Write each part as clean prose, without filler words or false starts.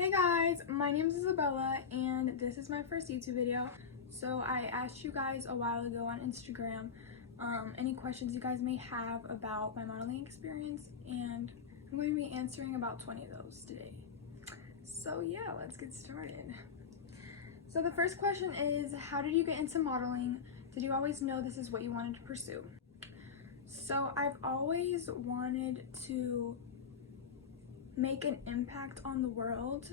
Hey guys, my name is Isabella and this is my first YouTube video. So I asked you guys a while ago on Instagram any questions you guys may have about my modeling experience, and I'm going to be answering about 20 of those today. So yeah, let's get started. So the first question is, how did you get into modeling? Did you always know this is what you wanted to pursue? So I've always wanted to make an impact on the world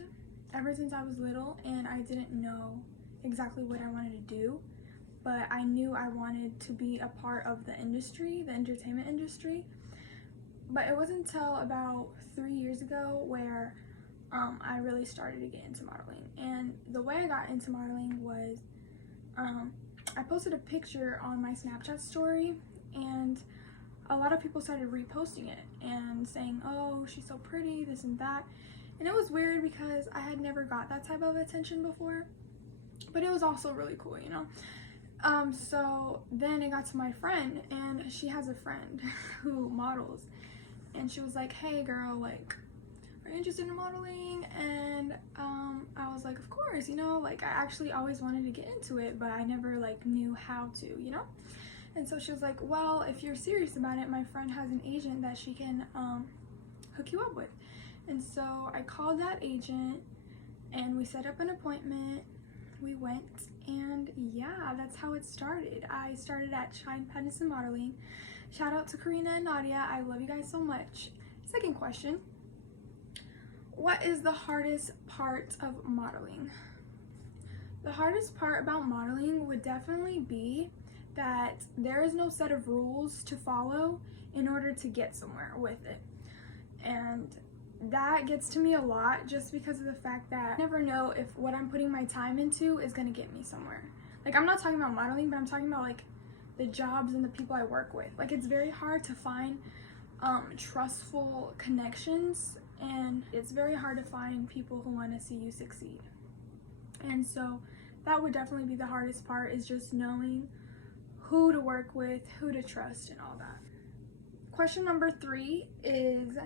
ever since I was little, and I didn't know exactly what I wanted to do, but I knew I wanted to be a part of the industry, the entertainment industry. But it wasn't until about 3 years ago where I really started to get into modeling. And the way I got into modeling was I posted a picture on my Snapchat story, and a lot of people started reposting it and saying, oh, she's so pretty, this and that. And it was weird because I had never got that type of attention before, but it was also really cool, you know? So then it got to my friend, and she has a friend who models, and she was like, hey girl, like, are you interested in modeling? And I was like, of course, you know, like I actually always wanted to get into it, but I never like knew how to, you know? And so she was like, well, if you're serious about it, my friend has an agent that she can hook you up with. And so I called that agent and we set up an appointment. We went, and yeah, that's how it started. I started at Shine Patterson Modeling. Shout out to Karina and Nadia. I love you guys so much. Second question. What is the hardest part of modeling? The hardest part about modeling would definitely be that there is no set of rules to follow in order to get somewhere with it. And that gets to me a lot just because of the fact that I never know if what I'm putting my time into is going to get me somewhere. Like, I'm not talking about modeling, but I'm talking about like the jobs and the people I work with. Like, it's very hard to find trustful connections, and it's very hard to find people who want to see you succeed. And so that would definitely be the hardest part, is just knowing who to work with, who to trust, and all that. Question number 3 is,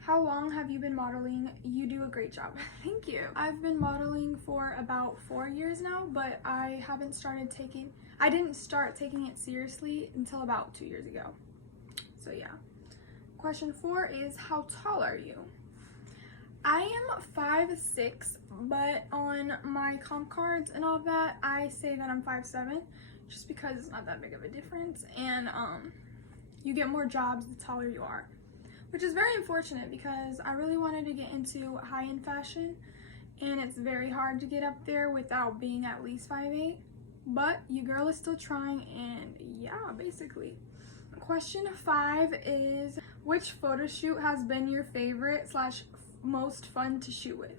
how long have you been modeling? You do a great job. Thank you. I've been modeling for about 4 years now, but I didn't start taking it seriously until about 2 years ago. So yeah. Question 4 is, how tall are you? I am 5'6", but on my comp cards and all that, I say that I'm 5'7", just because it's not that big of a difference, and you get more jobs the taller you are, which is very unfortunate because I really wanted to get into high-end fashion, and it's very hard to get up there without being at least 5'8", but your girl is still trying, and yeah, basically. Question 5 is, which photo shoot has been your favorite / most fun to shoot with?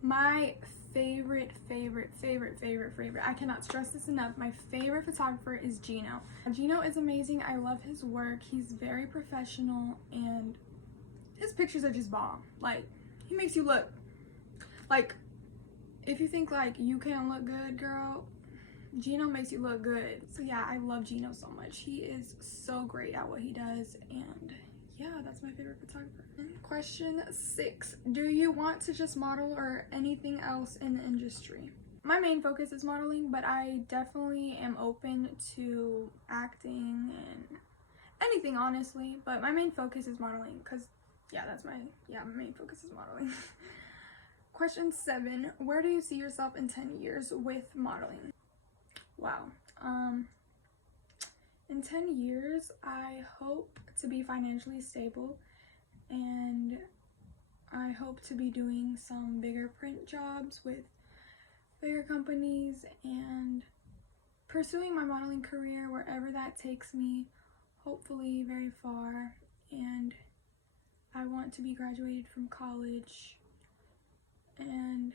My favorite, I cannot stress this enough, my favorite photographer is Gino. Gino is amazing. I love his work. He's very professional, and his pictures are just bomb. Like, he makes you look like, if you think like you can't look good, girl, Gino makes you look good. So yeah, I love Gino so much. He is so great at what he does, and yeah, that's my favorite photographer. Question 6, do you want to just model or anything else in the industry? My main focus is modeling, but I definitely am open to acting and anything, honestly, but my main focus is modeling, because yeah, my main focus is modeling. Question 7, where do you see yourself in 10 years with modeling? Wow. In 10 years, I hope to be financially stable, and I hope to be doing some bigger print jobs with bigger companies and pursuing my modeling career wherever that takes me, hopefully very far. And I want to be graduated from college and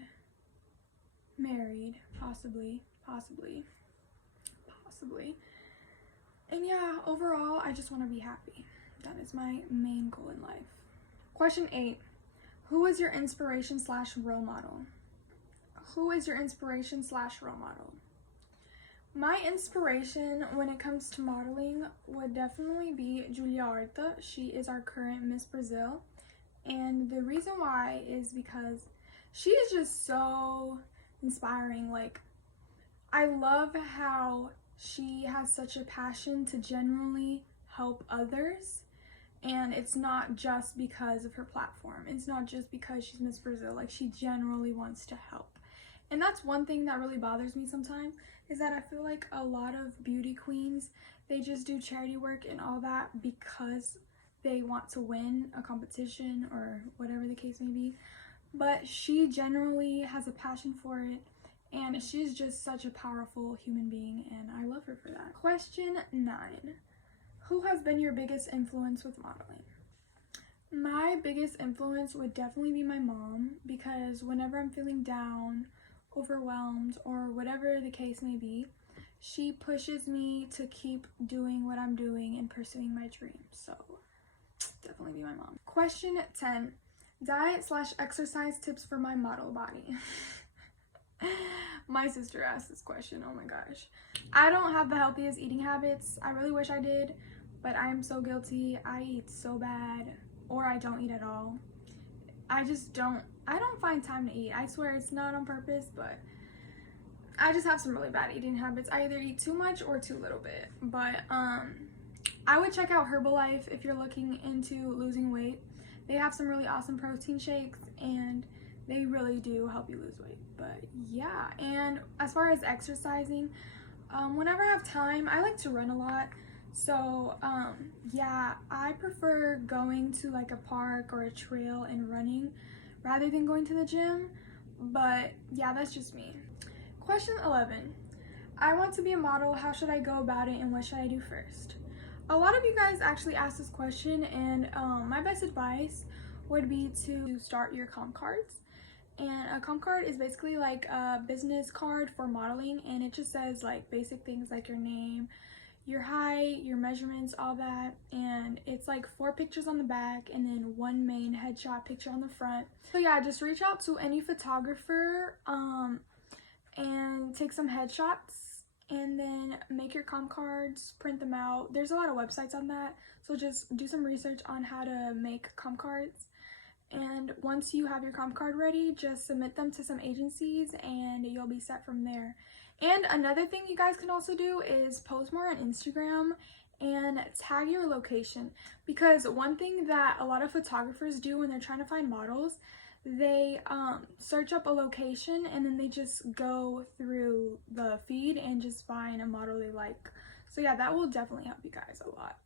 married, possibly. And yeah, overall, I just want to be happy. That is my main goal in life. Question 8, who is your inspiration slash role model? Who is your inspiration slash role model? My inspiration when it comes to modeling would definitely be Julia Arta. She is our current Miss Brazil. And the reason why is because she is just so inspiring. Like, I love how she has such a passion to genuinely help others. And it's not just because of her platform. It's not just because she's Miss Brazil. Like, she genuinely wants to help. And that's one thing that really bothers me sometimes, is that I feel like a lot of beauty queens, they just do charity work and all that because they want to win a competition or whatever the case may be. But she generally has a passion for it, and she's just such a powerful human being, and I love her for that. Question 9. Who has been your biggest influence with modeling? My biggest influence would definitely be my mom, because whenever I'm feeling down, overwhelmed, or whatever the case may be, she pushes me to keep doing what I'm doing and pursuing my dreams. So definitely be my mom. Question 10, diet slash exercise tips for my model body. My sister asked this question. Oh my gosh. I don't have the healthiest eating habits. I really wish I did, but I am so guilty. I eat so bad, or I don't eat at all. I don't find time to eat. I swear it's not on purpose, but I just have some really bad eating habits. I either eat too much or too little bit. But I would check out Herbalife if you're looking into losing weight. They have some really awesome protein shakes, and they really do help you lose weight. But yeah, and as far as exercising, whenever I have time, I like to run a lot. So yeah, I prefer going to like a park or a trail and running rather than going to the gym. But yeah, that's just me. Question 11, I want to be a model. How should I go about it, and what should I do first? A lot of you guys actually asked this question, and my best advice would be to start your comp cards. And a comp card is basically like a business card for modeling, and it just says like basic things like your name, your height, your measurements, all that. And it's like 4 pictures on the back and then 1 main headshot picture on the front. So yeah, just reach out to any photographer and take some headshots, and then make your comp cards, print them out. There's a lot of websites on that, so just do some research on how to make comp cards. And once you have your comp card ready, just submit them to some agencies and you'll be set from there. And another thing you guys can also do is post more on Instagram and tag your location, because one thing that a lot of photographers do when they're trying to find models, they search up a location and then they just go through the feed and just find a model they like. So yeah, that will definitely help you guys a lot.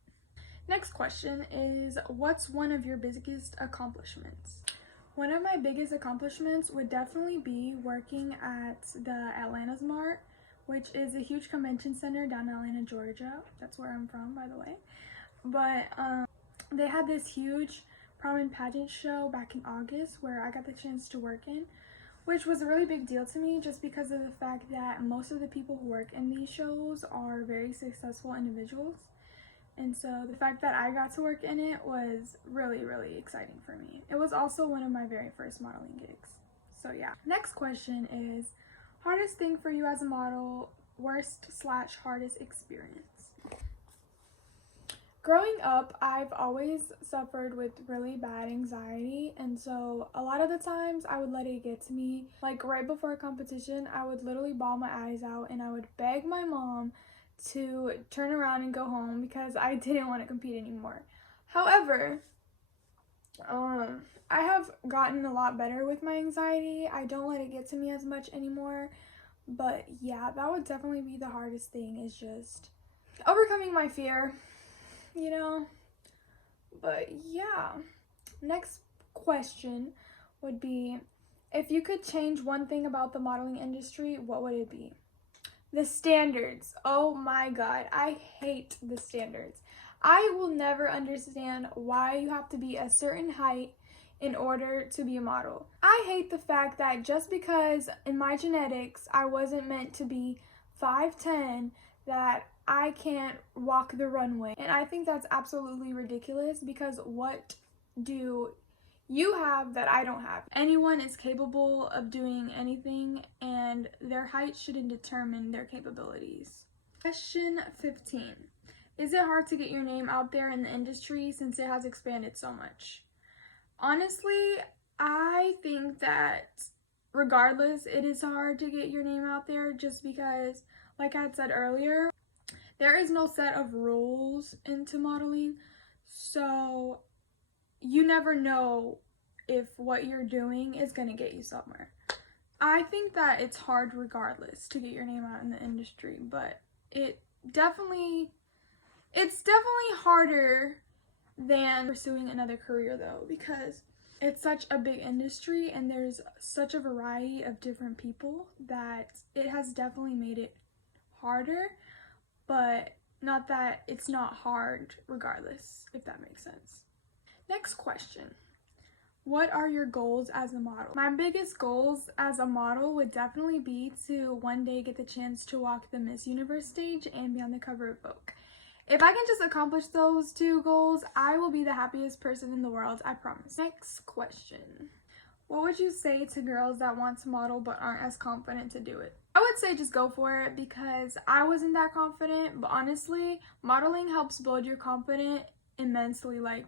Next question is, what's one of your biggest accomplishments? One of my biggest accomplishments would definitely be working at the Atlanta's Mart, which is a huge convention center down in Atlanta, Georgia. That's where I'm from, by the way. But they had this huge prom and pageant show back in August where I got the chance to work in, which was a really big deal to me just because of the fact that most of the people who work in these shows are very successful individuals. And so the fact that I got to work in it was really, really exciting for me. It was also one of my very first modeling gigs. So yeah. Next question is, hardest thing for you as a model, worst slash hardest experience? Growing up, I've always suffered with really bad anxiety, and so a lot of the times I would let it get to me. Like right before a competition, I would literally bawl my eyes out and I would beg my mom to turn around and go home because I didn't want to compete anymore. However, I have gotten a lot better with my anxiety. I don't let it get to me as much anymore. But yeah, that would definitely be the hardest thing, is just overcoming my fear, you know? But yeah. Next question would be, if you could change one thing about the modeling industry, what would it be? The standards. Oh my god, I hate the standards. I will never understand why you have to be a certain height in order to be a model. I hate the fact that just because in my genetics I wasn't meant to be 5'10", that I can't walk the runway. And I think that's absolutely ridiculous, because what do you have that I don't have? Anyone is capable of doing anything, and their height shouldn't determine their capabilities. Question 15. Is it hard to get your name out there in the industry since it has expanded so much? Honestly, I think that regardless, it is hard to get your name out there, just because, like I had said earlier, there is no set of rules into modeling, so you never know if what you're doing is going to get you somewhere. I think that it's hard regardless to get your name out in the industry, but it's definitely harder than pursuing another career though, because it's such a big industry and there's such a variety of different people that it has definitely made it harder, but not that it's not hard regardless, if that makes sense. Next question. What are your goals as a model? My biggest goals as a model would definitely be to one day get the chance to walk the Miss Universe stage and be on the cover of Vogue. If I can just accomplish those two goals, I will be the happiest person in the world, I promise. Next question. What would you say to girls that want to model but aren't as confident to do it? I would say just go for it, because I wasn't that confident, but honestly, modeling helps build your confidence immensely. Like,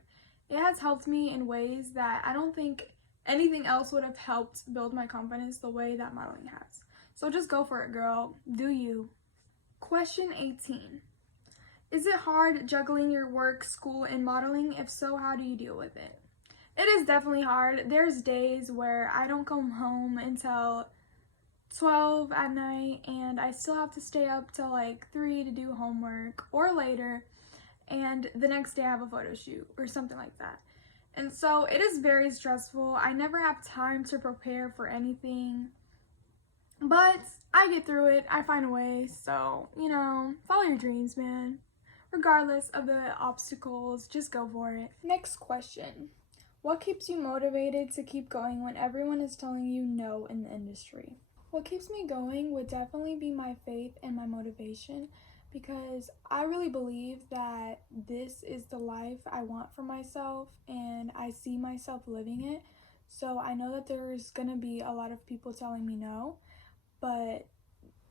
it has helped me in ways that I don't think anything else would have helped build my confidence the way that modeling has. So just go for it, girl. Do you. Question 18. Is it hard juggling your work, school, and modeling? If so, how do you deal with it? It is definitely hard. There's days where I don't come home until 12 at night, and I still have to stay up till like 3 to do homework or later, and the next day I have a photo shoot or something like that. And so it is very stressful. I never have time to prepare for anything, but I get through it. I find a way. So, you know, follow your dreams, man. Regardless of the obstacles, just go for it. Next question. What keeps you motivated to keep going when everyone is telling you no in the industry? What keeps me going would definitely be my faith and my motivation, because I really believe that this is the life I want for myself and I see myself living it. So I know that there's gonna be a lot of people telling me no, but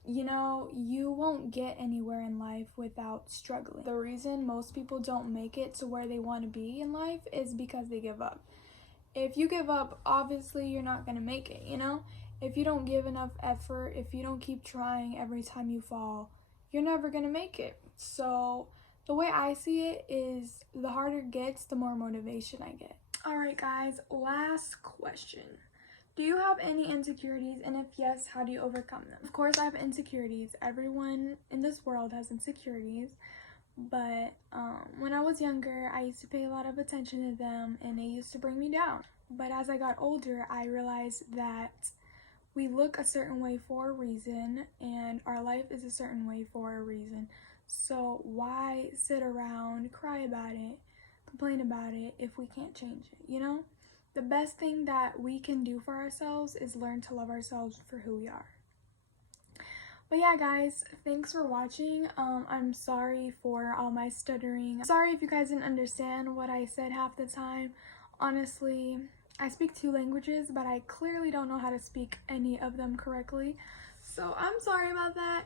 you know, you won't get anywhere in life without struggling. The reason most people don't make it to where they want to be in life is because they give up. If you give up, obviously you're not going to make it, you know? If you don't give enough effort, if you don't keep trying every time you fall, you're never going to make it. So the way I see it is, the harder it gets, the more motivation I get. Alright guys, last question. Do you have any insecurities, and if yes, how do you overcome them? Of course I have insecurities. Everyone in this world has insecurities, but when I was younger, I used to pay a lot of attention to them and it used to bring me down. But as I got older, I realized that we look a certain way for a reason, and our life is a certain way for a reason. So why sit around, cry about it, complain about it if we can't change it, you know? The best thing that we can do for ourselves is learn to love ourselves for who we are. But yeah guys, thanks for watching. I'm sorry for all my stuttering. Sorry if you guys didn't understand what I said half the time. Honestly, I speak 2 languages, but I clearly don't know how to speak any of them correctly. So I'm sorry about that.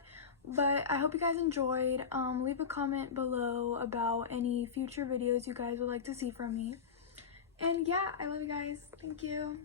But I hope you guys enjoyed. Leave a comment below about any future videos you guys would like to see from me. And yeah, I love you guys. Thank you.